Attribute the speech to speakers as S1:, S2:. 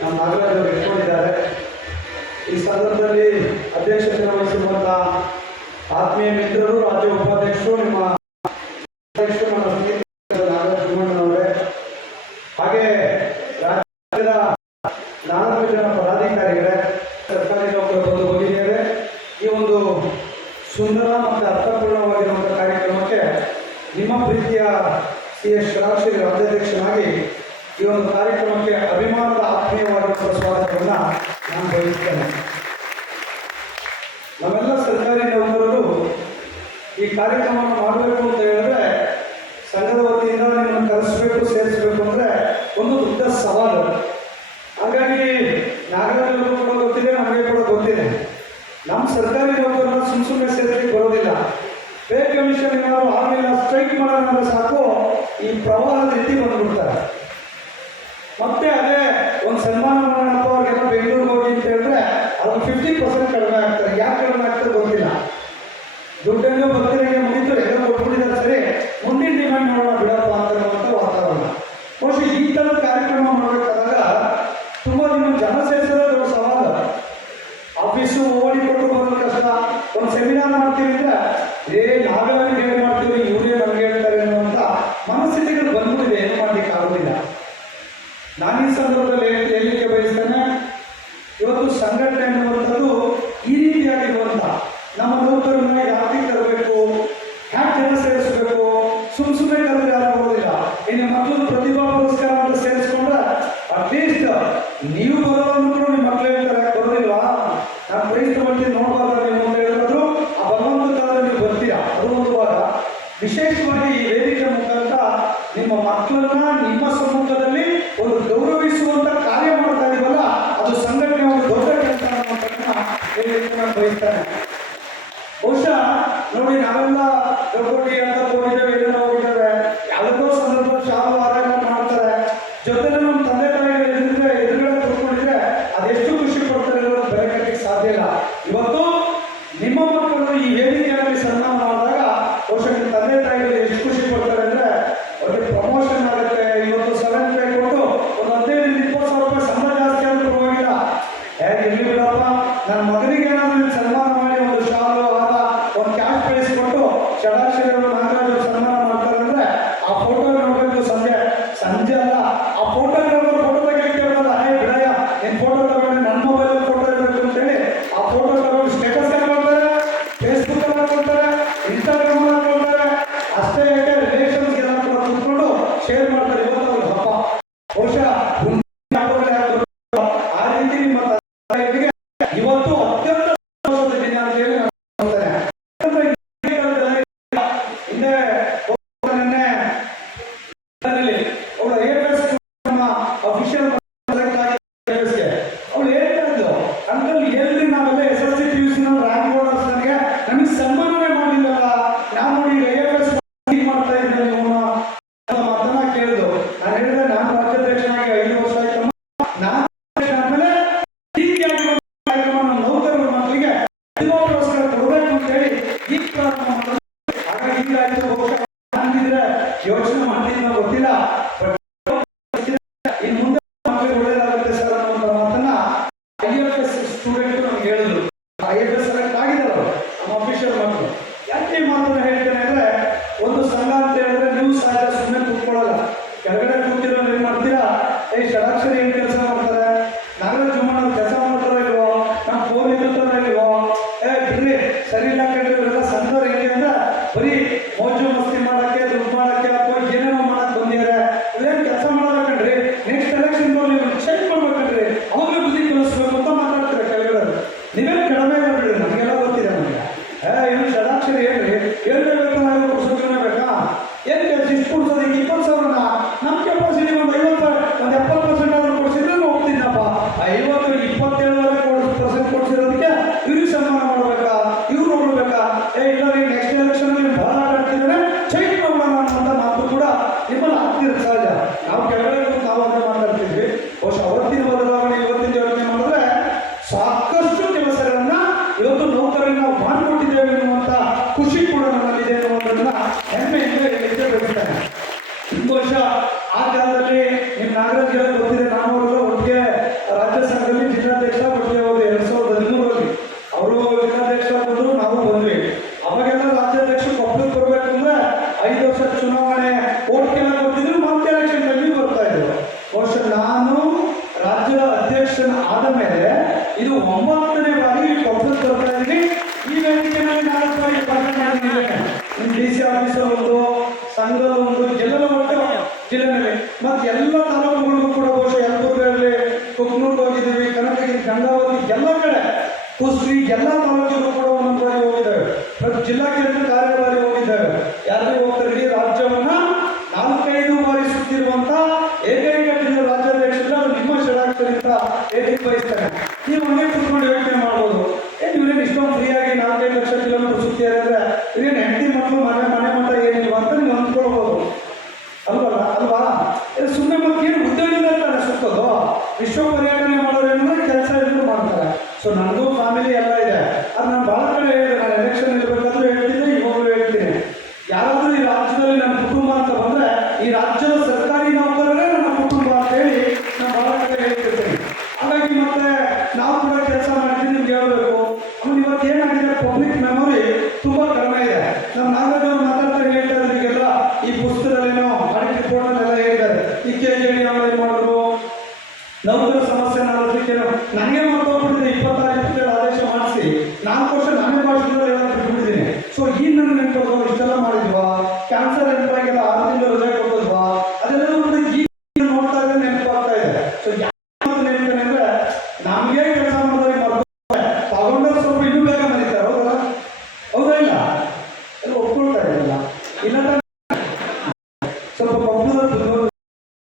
S1: ನಮ್ಮ ನಾಗರಾಜರು ಇಟ್ಕೊಂಡಿದ್ದಾರೆ ಈ ಸಂದರ್ಭದಲ್ಲಿ ಅಧ್ಯಕ್ಷತೆ ವಹಿಸಿರುವಂಥ ಆತ್ಮೀಯ ಮಿತ್ರರು, ರಾಜ್ಯ ಉಪಾಧ್ಯಕ್ಷರು, ನಿಮ್ಮ ಅಧ್ಯಕ್ಷರು, ನಮ್ಮ ನಾಗರಾಜ್ ಹಾಗೆ ರಾಜ್ಯದ ನಾಲ್ಕು ಜನ ಪದಾಧಿಕಾರಿಗಳೇ, ಸರ್ಕಾರಿ ನೌಕರ ಬಂದು ಹೋಗಿದ್ದೇವೆ ಈ ಒಂದು ಸುಂದರ ಮತ್ತು ಅರ್ಥಪೂರ್ಣವಾಗಿರುವಂಥ ಕಾರ್ಯಕ್ರಮಕ್ಕೆ ನಿಮ್ಮ ಪ್ರೀತಿಯ ಸಿ ಎಸ್ ಶ್ರೀ ರಾಜ್ಯಾಧ್ಯಕ್ಷನಾಗಿ ಈ ಒಂದು ಕಾರ್ಯಕ್ರಮಕ್ಕೆ ಅಭಿಮಾನದ ಆತ್ಮೀಯವಾಗಿರುವಂಥ ಸ್ವಾಗತವನ್ನು ನಾನು ಬಯಸ್ತೇನೆ ನಾವೆಲ್ಲ ಸರ್ಕಾರಿ ನೌಕರರು ಈ ಕಾರ್ಯಕ್ರಮವನ್ನು ಮಾಡಬೇಕು ಅಂತ ಹೇಳಿದ್ರೆ ಸಂಘದ ವತಿಯಿಂದ ನಿಮ್ಮನ್ನು ಕರೆಸಬೇಕು, ಸೇರಿಸಬೇಕು ಅಂದರೆ ಒಂದು ದೊಡ್ಡ ಸವಾಲು ಹಾಗಾಗಿ ನಾಗರಿಕರಿಗೂ ಕೂಡ ಗೊತ್ತಿದೆ, ನಮಗೆ ಕೂಡ ಗೊತ್ತಿದೆ. ನಮ್ಮ ಸರ್ಕಾರಿ ನೌಕರನ್ನ ಸುಮ್ ಸುಮ್ಮನೆ ಸೇರಿಸಲಿಕ್ಕೆ ಬರೋದಿಲ್ಲ. ಪೇ ಕಮಿಷನ್ ಏನಾದರೂ ಆಗಿಲ್ಲ ಸ್ಟ್ರೈಕ್ ಮಾಡೋಣ ಸಾಕು, ಈ ಪ್ರವಾಹದ ರೀತಿ ಬಂದ್ಬಿಡ್ತಾರೆ ಮತ್ತೆ ಅದೇ ಒಂದು ಸನ್ಮಾನ ಮಾಡೋಣಪ್ಪ ಅವ್ರಿಗೆಲ್ಲ ಬೆಂಗಳೂರಿಗೆ ಹೋಗಿ ಅಂತ ಹೇಳಿದ್ರೆ ಅದು ಫಿಫ್ಟಿ ಪರ್ಸೆಂಟ್ ಕಡಿಮೆ ಆಗ್ತಾರೆ ಯಾಕೆ ಕಡಿಮೆ ಆಗ್ತದೆ ಗೊತ್ತಿಲ್ಲ ದುಡ್ಡನ್ನು ಭಕ್ತರಿಗೆ ಮುಗಿತು ಎಲ್ಲ ಕೊಟ್ಬಿಟ್ಟಿದ್ದಾರೆ ಸರಿ, ಮುಂದಿನ ಡಿಮ್ಯಾಂಡ್ ಮಾಡೋಣ ಬಿಡಪ್ಪ ಅಂತ ವಾತಾವರಣ. ಬಹುಶಃ ಈ ಥರದ ಕಾರ್ಯಕ್ರಮ ಮಾಡಬೇಕಾದಾಗ ತುಂಬ ನಿಮ್ಮ ಜನ ಸೇರಿಸೋದೇ ದೊಡ್ಡ ಸವಾಲು. ಆಫೀಸು ಓಡಿ ಕೊಟ್ಟು ಬರೋದು ಕಷ್ಟ. ಒಂದು ಸೆಮಿನಾರ್ ಮಾಡ್ತೀವಿ ಅಂದ್ರೆ, ಏ, ನಾವೇ ಅವ್ರಿಗೆ ಹೇಳಿ ಮಾಡ್ತೀವಿ, ಇವರೇ ನಮ್ಗೆ ಹೇಳ್ತಾರೆ ಅನ್ನುವಂಥ ಮನಸ್ಥಿತಿಗಳು ಬಂದ್ಬಿಟ್ಟಿದೆ. ಏನು ಮಾಡ್ಲಿಕ್ಕೆ ಆಗೋದಿಲ್ಲ. ನಾನು ಈ ಸಂದರ್ಭದಲ್ಲಿ ಹೇಳಿ- ಹೇಳಲಿಕ್ಕೆ ಬಯಸ್ತೇನೆ, ಇವತ್ತು ಸಂಘಟನೆ ಅನ್ನುವಂಥದ್ದು ಈ ರೀತಿಯಾಗಿರುವಂಥ ನಮ್ಮ ನೌಕರನ್ನ ಅಟ್ಲೀಸ್ಟ್ ನೀವು ಬರೋದನ್ನು ಪ್ರೈಸ್ ಕೊಟ್ಟು ಶಡಾಶಿಗಳನ್ನು ನಾಗರಾಜ್ ಸನ್ಮಾನ ಮಾಡ್ತಾರೆ ಅಂದ್ರೆ ಆ ಫೋಟೋ ಮೋಜು ಮಸ್ತಿ ಮಾಡಕ್ಕೆ, ದುಡ್ಡು ಮಾಡಕ್ಕೆ, ಅಥವಾ ಏನೇನೋ ಮಾಡಕ್ ಬಂದಿದ್ದಾರೆ ಇದೇನು ಕೆಲಸ ಮಾಡಬೇಕಂಡ್ರಿ ನೆಕ್ಸ್ಟ್ ಎಲೆಕ್ಷನ್ ನೀವು ಚೇಂಜ್ ಮಾಡ್ಬೇಕಂಡ್ರಿ ಅವ್ರಿಗೆ ಬುದ್ಧಿ ಕಲಿಸ್ಬೇಕು ಅಂತ ಮಾತಾಡ್ತಾರೆ ಕೆಳಗಡೆ. ನೀವೇನು ಕಡಿಮೆ ಇರಬೇಡ್ರಿ ನಮಗೆಲ್ಲ ಗೊತ್ತಿದೆ ನಮಗೆ. ಏ, ಏನು ಷಡಾಕ್ಷರಿ ಹೇಳ್ರಿ ಏನು ಬೇಕಾ ಸುಮ್ಮನೆ ಬೇಕಾ? ಏನು ಕೆಲಸ? ಇಷ್ಟು ಕೊಡ್ಸೋದು ನಮ್ ಇಪ್ಪತ್ತು ಸಾವಿರನ? ನಮ್ಮ ಕೆಪಾಸಿಟಿ ಒಂದು ಐವತ್ತು, ಒಂದು ಪರ್ಸೆಂಟ್ ಆದರೂ ಕೊಡಿಸಿದ್ರೆ ಹೋಗ್ತೀನಪ್ಪ. ಐವತ್ತು ಇಪ್ಪತ್ತೇಳುವರೆ ಪರ್ಸೆಂಟ್ ಕೊಡಿಸಿರೋದಕ್ಕೆ ಇವ್ರಿಗೆ ಸನ್ಮಾನ ಮಾಡಬೇಕು. ಮಾಡಿಕೊಟ್ಟಿದ್ದೇವೆ ಎನ್ನುವಂತ ಖುಷಿ ಕೂಡ ನಮ್ಮಲ್ಲಿದೆ ಅನ್ನುವುದನ್ನ ಹೆಮ್ಮೆಯಿಂದ ಹೇಳಿಕೆ ಬರೀತಾರೆ ಒಂದು ವರ್ಷ ಆ ಕಾಲದಲ್ಲಿ ನಿಮ್ಮ ನಾಗರಾಜ್ ಗೊತ್ತಿದೆ ನಾವು ಒಟ್ಟಿಗೆ ರಾಜ್ಯ ಸಂಘದಲ್ಲಿ ಜಿಲ್ಲಾಧ್ಯಕ್ಷ, ಒಟ್ಟಿಗೆ ಹೋದ್ರು ಎರಡ್ ಸಾವಿರದ ಹದಿಮೂರರಲ್ಲಿ. ಅವರು ಜಿಲ್ಲಾಧ್ಯಕ್ಷ ಬಂದ್ರು, ನಾವು ಬಂದ್ವಿ. ಅವಾಗೆಲ್ಲ ರಾಜ್ಯಾಧ್ಯಕ್ಷ ಕೊಪ್ಪಳಕ್ಕೆ ಕೊಡ್ಬೇಕಂದ್ರೆ ಐದು ವರ್ಷ ಚುನಾವಣೆ ಓಟ್ ಕೇಳ ಕೊಟ್ಟಿದ್ರು ಮತ್ತೆ ಎಲೆಕ್ಷನ್ ಬರ್ತಾ ಇದ್ರು. ವರ್ಷ ನಾನು ರಾಜ್ಯ ಅಧ್ಯಕ್ಷನ ಆದ ಮೇಲೆ ಇದು ಒಂಬತ್ತು ಮತ್ತೆ ಎಲ್ಲ ತಾಲೂಕುಗಳಿಗೂ ಕೂಡ ಬಹುಶಃ ಯಲಬುರ್ಗಲ್ಲಿ ಕುಕ್ನೂರ್ಗೆ ಹೋಗಿದ್ದೀವಿ ಕನಕಗಿರಿ ಗಂಗಾವತಿ ಎಲ್ಲ ಕಡೆ, ಕುಸ್ರಿ ಎಲ್ಲ ತಾಲೂಕಿಗೂ ಕೂಡ ಒಂದೊಂದು ಬಾರಿ ಹೋಗಿದ್ದಾವೆ ಪ್ರತಿ ಜಿಲ್ಲಾ ಕೇಂದ್ರ ಕಾರ್ಯಾಲಯ ಹೋಗಿದ್ದಾವೆ ಯಾರೇ ಹೋಗ್ತಾರೆ, ಇಡೀ ರಾಜ್ಯವನ್ನು ನಾಲ್ಕೈದು ಬಾರಿ ಸುತ್ತಿರುವಂತ ಏಕೈಕ ಜಿಲ್ಲೆ ರಾಜ್ಯಾಧ್ಯಕ್ಷರು ಅದು ನಿಮ್ಮ ಶರಾಕ್ಷರಿಂದ ಏಕೆ ಬಯಸ್ತಾರೆ ನೀವು ಮನೆ ಕುತ್ಕೊಂಡು ಯೋಚನೆ ಮಾಡ್ಬೋದು. ಏನ್ ಇವ್ರೇನು ಇಷ್ಟೊಂದು ಫ್ರೀಯಾಗಿ ನಾಲ್ಕೈದು ಲಕ್ಷ ಕಿಲೋಮೀಟರ್ ಸುತ್ತಿ ಹೇಳಿದ್ರೆ ಇವ್ರೇನು ಹೆಂಡತಿ ಮಕ್ಕಳು ಮನೆ ಮನೆ ಮಠ ಏನಿಲ್ವಾ ಅಂತ ನೀವು ಅಂತ ವಿಶ್ವ ಪರ್ಯಟನೆ ಮಾಡೋರು ಏನಂದ್ರೆ ಕೆಲಸ ಇದ್ರು ಮಾಡ್ತಾರೆ. ಸೊ ನನಗೂ ಫ್ಯಾಮಿಲಿ ಎಲ್ಲ ಇದೆ. ಅದು ನಾನು ಭಾಳ ಕಡೆ ಹೇಳಿದೆ. ನಾನು ಎಲೆಕ್ಷನ್ ಇರಬೇಕಾದ್ರೂ ಹೇಳ್ತೀನಿ, ಇವಾಗಲೂ ಹೇಳ್ತೀನಿ. ಯಾರಾದರೂ ಈ ರಾಜ್ಯದಲ್ಲಿ ನನ್ನ ಕುಟುಂಬ ಅಂತ ಬಂದ್ರೆ, ಈ ರಾಜ್ಯದ ಸರ್ಕಾರಿ ನೌಕರರೇ ನನ್ನ ಕುಟುಂಬ ಅಂತ ಹೇಳಿ ನಾನು ಭಾಳ ಕಡೆ ಹೇಳ್ತಿರ್ತೀನಿ. ಹಾಗಾಗಿ ಮತ್ತೆ ನಾವು ಕೂಡ ಕೆಲಸ ಮಾಡ್ತೀನಿ ನಿಮ್ಗೆ ಹೇಳ್ಬೇಕು. ಆಮೇಲೆ ಇವತ್ತು ಏನಾಗಿದೆ ಪಬ್ಲಿಕ್ ಮೆಮೊರಿ ತುಂಬಾ ಕಡಿಮೆ ಇದೆ ನಮ್ಮ ನಾಗರಾಜ್ ಮಾತಾಡ್ತಾರೆ ಹೇಳ್ತಾ ಇದ್ರು ಈಗೆಲ್ಲ ಈ ಪುಸ್ತಕದಲ್ಲೇನೋ ಆಡಿಟ್ ರಿಪೋರ್ಟ್ನಲ್ಲೆಲ್ಲ ಹೇಳಿದ್ದಾರೆ ಈ ಕೆ ಜೆ ಡಿ ಅವ್ರು ಏನು ಮಾಡಿದ್ರು ನೌಕರ